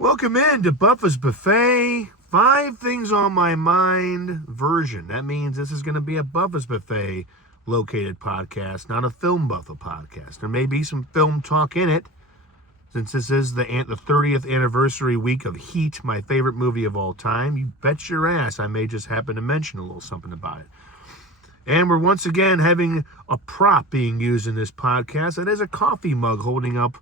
Welcome in to Buffa's Buffet. 5 things on my mind version. That means this is going to be a Buffa's Buffet located podcast, not a Film Buffa podcast. There may be some film talk in it, since this is the 30th anniversary week of Heat, my favorite movie of all time. You bet your ass I may just happen to mention a little something about it. And we're once again having a prop being used in this podcast. That is a coffee mug holding up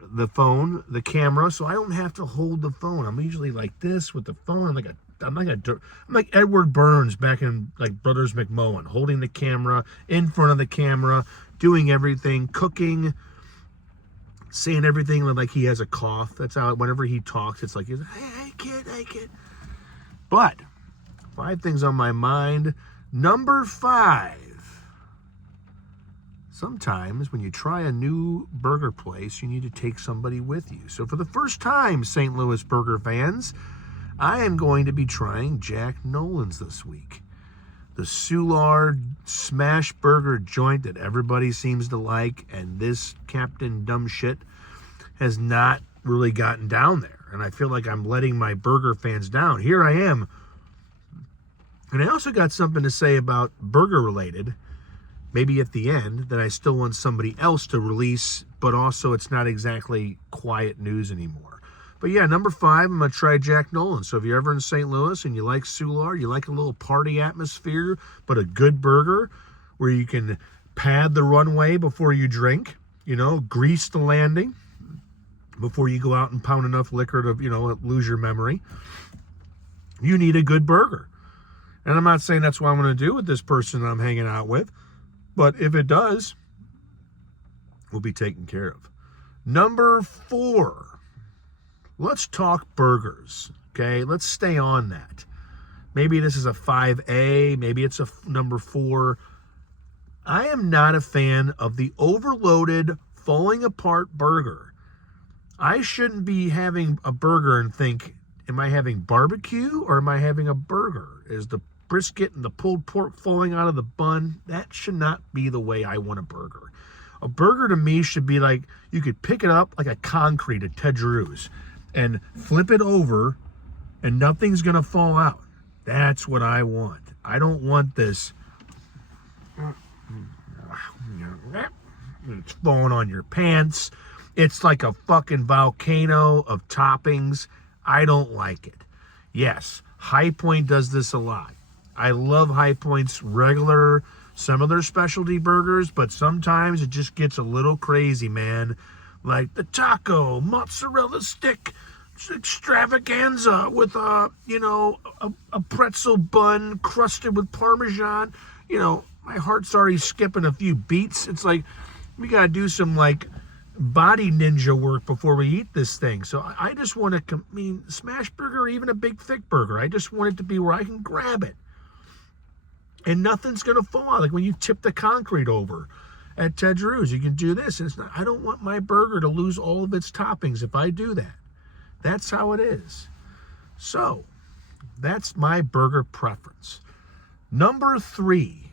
the phone, the camera, so I don't have to hold the phone. I'm usually like this with the phone. I'm like Edward Burns back in like Brothers McMullen, holding the camera in front of the camera, doing everything, cooking, saying everything like he has a cough. That's how whenever he talks, it's like, hey kid. But 5 things on my mind. Number 5. Sometimes when you try a new burger place, you need to take somebody with you. So for the first time, St. Louis burger fans, I am going to be trying Jack Nolan's this week. The Soulard smash burger joint that everybody seems to like, and this Captain Dumbshit has not really gotten down there. And I feel like I'm letting my burger fans down. Here I am. And I also got something to say about burger related, maybe at the end, that I still want somebody else to release, but also it's not exactly quiet news anymore. But yeah, number 5, I'm going to try Jack Nolan. So if you're ever in St. Louis and you like Soulard, you like a little party atmosphere, but a good burger where you can pad the runway before you drink, grease the landing before you go out and pound enough liquor to, lose your memory. You need a good burger. And I'm not saying that's what I'm going to do with this person I'm hanging out with. But if it does, we'll be taken care of. Number 4, let's talk burgers, okay? Let's stay on that. Maybe this is a 5A, maybe it's a number 4. I am not a fan of the overloaded, falling apart burger. I shouldn't be having a burger and think, am I having barbecue or am I having a burger? Is the brisket and the pulled pork falling out of the bun? That should not be the way I want a burger. A burger to me should be like, you could pick it up like a concrete at Ted Drew's and flip it over and nothing's going to fall out. That's what I want. I don't want this. It's falling on your pants. It's like a fucking volcano of toppings. I don't like it. Yes, High Point does this a lot. I love High Point's regular, some of their specialty burgers, but sometimes it just gets a little crazy, man. Like the taco, mozzarella stick, extravaganza with a pretzel bun crusted with Parmesan. My heart's already skipping a few beats. It's like, we got to do some body ninja work before we eat this thing. So I just want to, smash burger or even a big thick burger, I just want it to be where I can grab it and nothing's going to fall out. Like when you tip the concrete over at Ted Drew's, you can do this. And I don't want my burger to lose all of its toppings if I do that. That's how it is. So that's my burger preference. Number 3,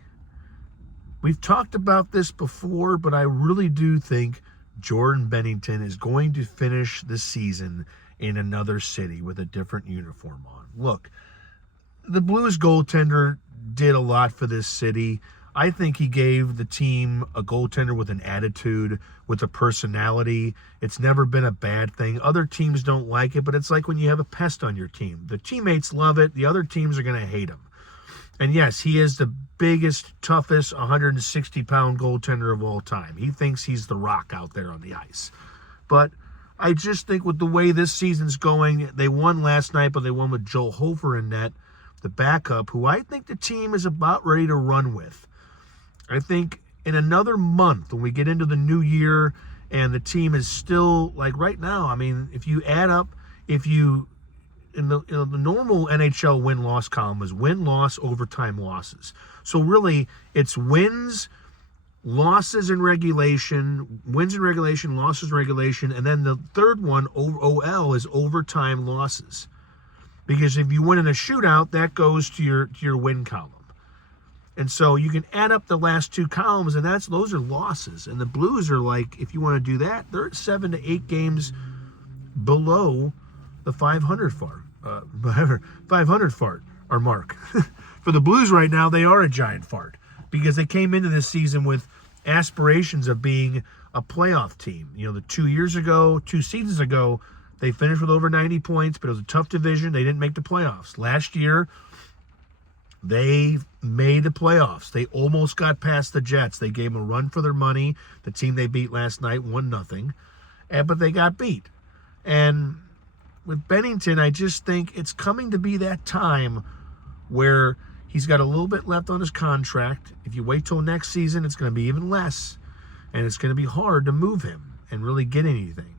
we've talked about this before, but I really do think Jordan Binnington is going to finish the season in another city with a different uniform on. Look, the Blues goaltender did a lot for this city. I think he gave the team a goaltender with an attitude, with a personality. It's never been a bad thing. Other teams don't like it, but it's like when you have a pest on your team. The teammates love it. The other teams are going to hate him. And yes, he is the biggest, toughest 160-pound goaltender of all time. He thinks he's the Rock out there on the ice. But I just think with the way this season's going, they won last night, but they won with Joel Hofer in net, the backup, who I think the team is about ready to run with. I think in another month, when we get into the new year and the team is still, like right now, if you add up, in the normal NHL win-loss column is win-loss, overtime losses. So really, it's wins, losses in regulation, wins in regulation, losses in regulation, and then the third one, OL, is overtime losses. Because if you win in a shootout, that goes to your win column. And so you can add up the last 2 columns, and those are losses. And the Blues are like, if you want to do that, they're 7 to 8 games below the 500 fart, 500 fart or mark. For the Blues right now, they are a giant fart because they came into this season with aspirations of being a playoff team. You know, the 2 seasons ago, they finished with over 90 points, but it was a tough division. They didn't make the playoffs. Last year, they made the playoffs. They almost got past the Jets. They gave them a run for their money. The team they beat last night, 1-0. But they got beat. And with Binnington, I just think it's coming to be that time where he's got a little bit left on his contract. If you wait till next season, it's going to be even less. And it's going to be hard to move him and really get anything.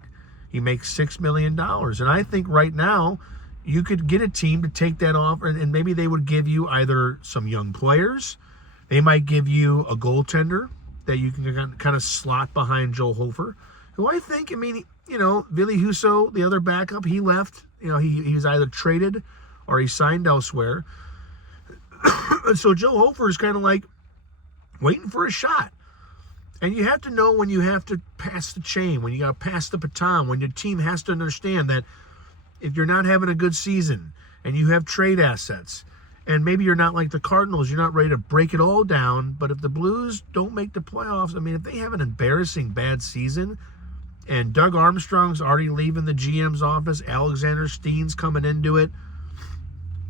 He makes $6 million. And I think right now, you could get a team to take that off, and maybe they would give you either some young players. They might give you a goaltender that you can kind of slot behind Joe Hofer, who I think, Ville Husso, the other backup, he left. You know, he was either traded or he signed elsewhere. So Joe Hofer is kind of like waiting for a shot. And you have to know when you have to pass the chain, when you got to pass the baton, when your team has to understand that if you're not having a good season and you have trade assets, and maybe you're not like the Cardinals, you're not ready to break it all down, but if the Blues don't make the playoffs, I mean, if they have an embarrassing bad season and Doug Armstrong's already leaving the GM's office, Alexander Steen's coming into it,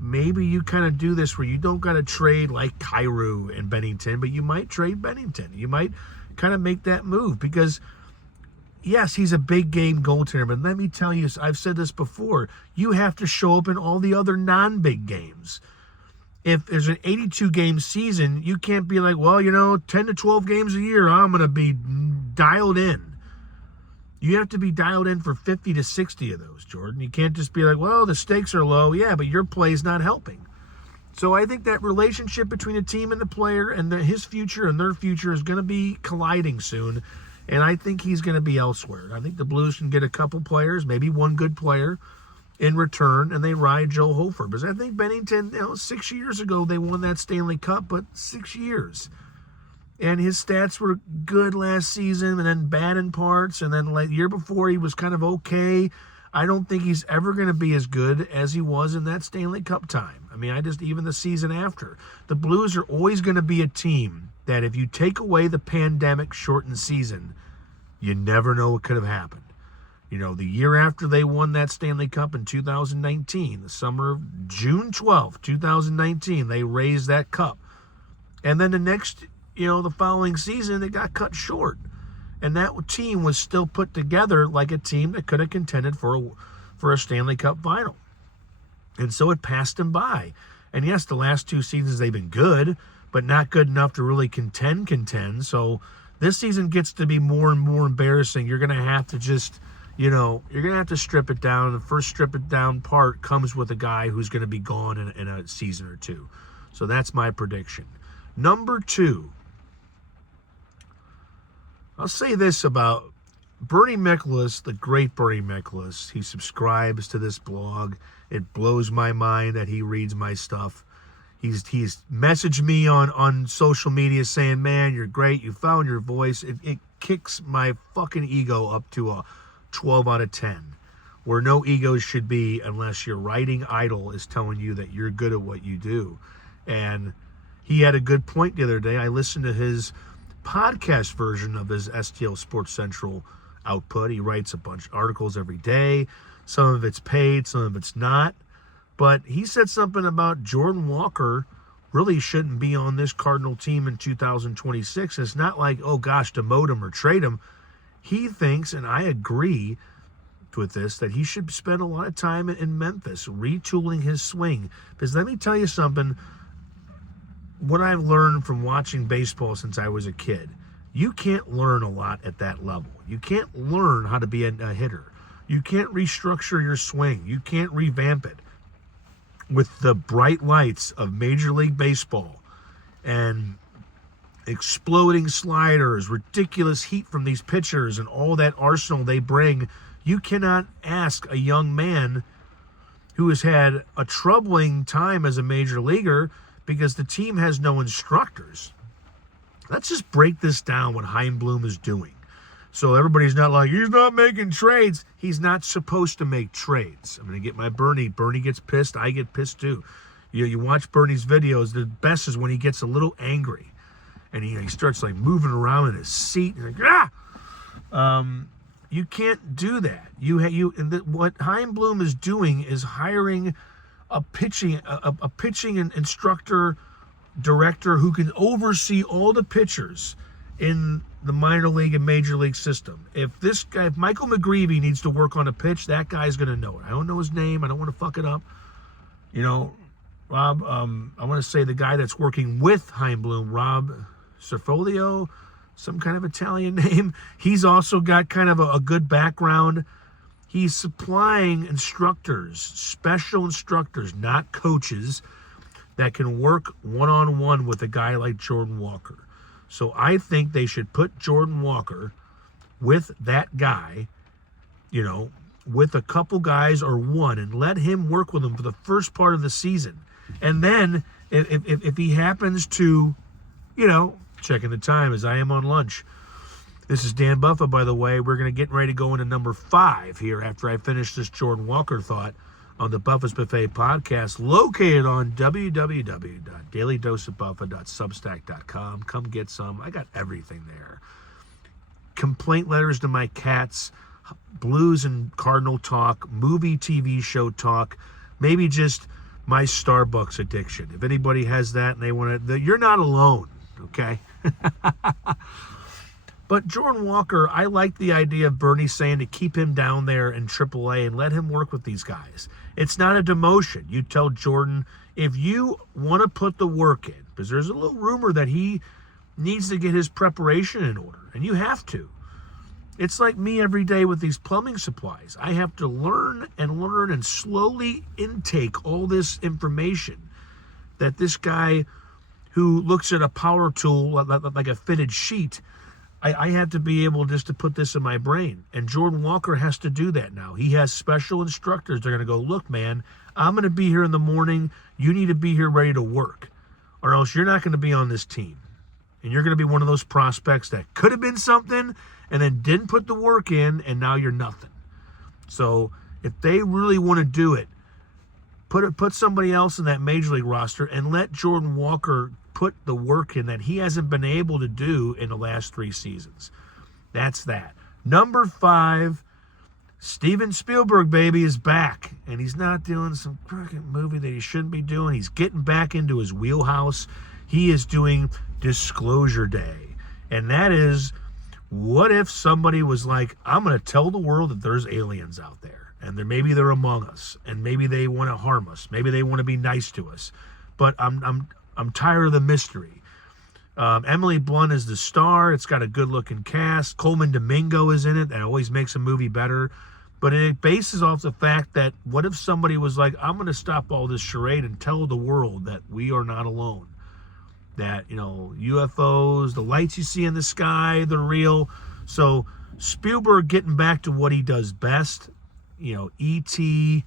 maybe you kind of do this where you don't got to trade like Kyrou and Binnington, but you might trade Binnington. You might kind of make that move because, yes, he's a big game goaltender, but let me tell you, I've said this before, you have to show up in all the other non-big games. If there's an 82-game season, you can't be like, 10 to 12 games a year, I'm going to be dialed in. You have to be dialed in for 50 to 60 of those, Jordan. You can't just be like, the stakes are low. Yeah, but your play's not helping. So I think that relationship between the team and the player and his future and their future is going to be colliding soon. And I think he's going to be elsewhere. I think the Blues can get a couple players, maybe one good player in return, and they ride Joe Hofer. Because I think Binnington, 6 years ago, they won that Stanley Cup, but 6 years. And his stats were good last season and then bad in parts. And then the year before, he was kind of okay. I don't think he's ever going to be as good as he was in that Stanley Cup time. I mean, even the season after. The Blues are always going to be a team that if you take away the pandemic-shortened season, you never know what could have happened. You know, the year after they won that Stanley Cup in 2019, the summer of June 12th, 2019, they raised that cup. And then the following season, it got cut short. And that team was still put together like a team that could have contended for a Stanley Cup final. And so it passed them by. And yes, the last 2 seasons they've been good, but not good enough to really contend. So this season gets to be more and more embarrassing. You're going to have to just, you're going to have to strip it down. The first strip it down part comes with a guy who's going to be gone in a season or two. So that's my prediction. Number 2. I'll say this about Bernie Miklasz, the great Bernie Miklasz. He subscribes to this blog. It blows my mind that he reads my stuff. He's messaged me on social media saying, man, you're great. You found your voice. It kicks my fucking ego up to a 12 out of 10, where no egos should be unless your writing idol is telling you that you're good at what you do. And he had a good point the other day. I listened to his podcast version of his STL Sports Central output. He writes a bunch of articles every day. Some of it's paid, some of it's not. But he said something about Jordan Walker really shouldn't be on this Cardinal team in 2026. It's not like, oh gosh, demote him or trade him. He thinks, and I agree with this, that he should spend a lot of time in Memphis retooling his swing. Because let me tell you something, what I've learned from watching baseball since I was a kid, you can't learn a lot at that level. You can't learn how to be a hitter. You can't restructure your swing. You can't revamp it. With the bright lights of Major League Baseball and exploding sliders, ridiculous heat from these pitchers, and all that arsenal they bring, you cannot ask a young man who has had a troubling time as a major leaguer because the team has no instructors. Let's just break this down, what Heimblum is doing. So everybody's not like, he's not making trades. He's not supposed to make trades. I'm going to get my Bernie. Bernie gets pissed. I get pissed too. You watch Bernie's videos. The best is when he gets a little angry. And he starts like moving around in his seat. He's like, ah! You can't do that. What Chaim Bloom is doing is hiring a pitching instructor, director who can oversee all the pitchers in the minor league and major league system. If Michael McGreevy needs to work on a pitch, that guy's going to know it. I don't know his name. I don't want to fuck it up. Rob, I want to say the guy that's working with Chaim Bloom, Rob Cerfolio, some kind of Italian name. He's also got kind of a good background. He's supplying instructors, special instructors, not coaches, that can work one-on-one with a guy like Jordan Walker. So I think they should put Jordan Walker with that guy, with a couple guys or one, and let him work with them for the first part of the season. And then if he happens to, checking the time as I am on lunch. This is Dan Buffa, by the way. We're going to get ready to go into number 5 here after I finish this Jordan Walker thought on the Buffa's Buffet podcast, located on www.dailydoseofbuffa.substack.com. Come get some. I got everything there. Complaint letters to my cats, Blues and Cardinal talk, movie, TV show talk, maybe just my Starbucks addiction. If anybody has that and they want to, you're not alone, okay? But Jordan Walker, I like the idea of Bernie saying to keep him down there in AAA and let him work with these guys. It's not a demotion. You tell Jordan, if you want to put the work in, because there's a little rumor that he needs to get his preparation in order, and you have to. It's like me every day with these plumbing supplies. I have to learn and slowly intake all this information that this guy who looks at a power tool like a fitted sheet, I have to be able just to put this in my brain. And Jordan Walker has to do that now. He has special instructors. They're going to go, look, man, I'm going to be here in the morning. You need to be here ready to work, or else you're not going to be on this team. And you're going to be one of those prospects that could have been something and then didn't put the work in, and now you're nothing. So if they really want to do it, put somebody else in that major league roster and let Jordan Walker put the work in that he hasn't been able to do in the last 3 seasons. That's that. Number 5, Steven Spielberg, baby, is back. And he's not doing some fucking movie that he shouldn't be doing. He's getting back into his wheelhouse. He is doing Disclosure Day. And that is, what if somebody was like, I'm going to tell the world that there's aliens out there. And maybe they're among us. And maybe they want to harm us. Maybe they want to be nice to us. But I'm tired of the mystery. Emily Blunt is the star. It's got a good-looking cast. Coleman Domingo is in it. That always makes a movie better. But it bases off the fact that what if somebody was like, I'm going to stop all this charade and tell the world that we are not alone. That, UFOs, the lights you see in the sky, they're real. So Spielberg getting back to what he does best, E.T.,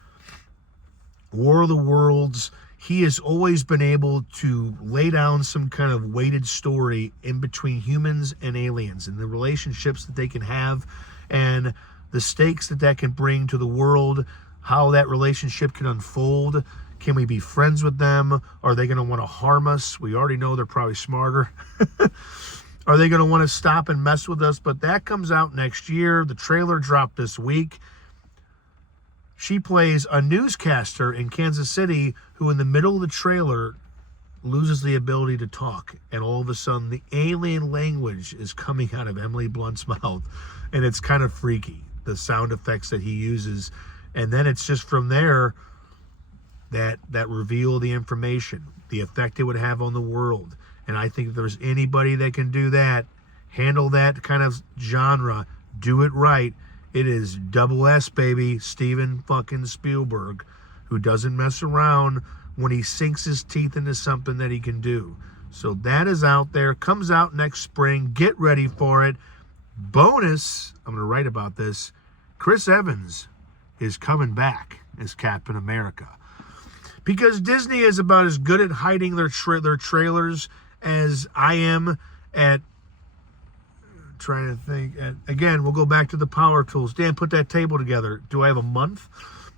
War of the Worlds. He has always been able to lay down some kind of weighted story in between humans and aliens and the relationships that they can have and the stakes that can bring to the world, how that relationship can unfold. Can we be friends with them? Are they going to want to harm us? We already know they're probably smarter. Are they going to want to stop and mess with us? But that comes out next year. The trailer dropped this week. She plays a newscaster in Kansas City who in the middle of the trailer loses the ability to talk. And all of a sudden, the alien language is coming out of Emily Blunt's mouth. And it's kind of freaky, the sound effects that he uses. And then it's just from there that reveal the information, the effect it would have on the world. And I think if there's anybody that can do that, handle that kind of genre, do it right, it is double S, baby, Steven fucking Spielberg, who doesn't mess around when he sinks his teeth into something that he can do. So that is out there, comes out next spring. Get ready for it. Bonus, I'm going to write about this, Chris Evans is coming back as Captain America. Because Disney is about as good at hiding their trailers as I am at Trying to think. Again, we'll go back to the power tools. Dan, put that table together. Do I have a month?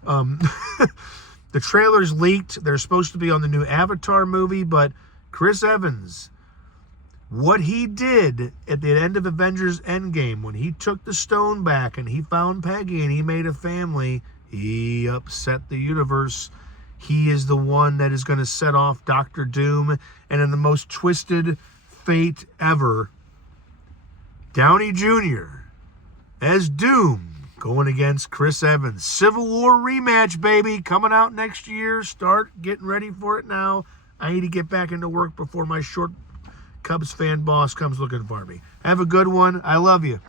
The trailer's leaked. They're supposed to be on the new Avatar movie, but Chris Evans, what he did at the end of Avengers Endgame, when he took the stone back and he found Peggy and he made a family, he upset the universe. He is the one that is going to set off Doctor Doom. And in the most twisted fate ever, Downey Jr. as Doom going against Chris Evans. Civil War rematch, baby, coming out next year. Start getting ready for it now. I need to get back into work before my short Cubs fan boss comes looking for me. Have a good one. I love you.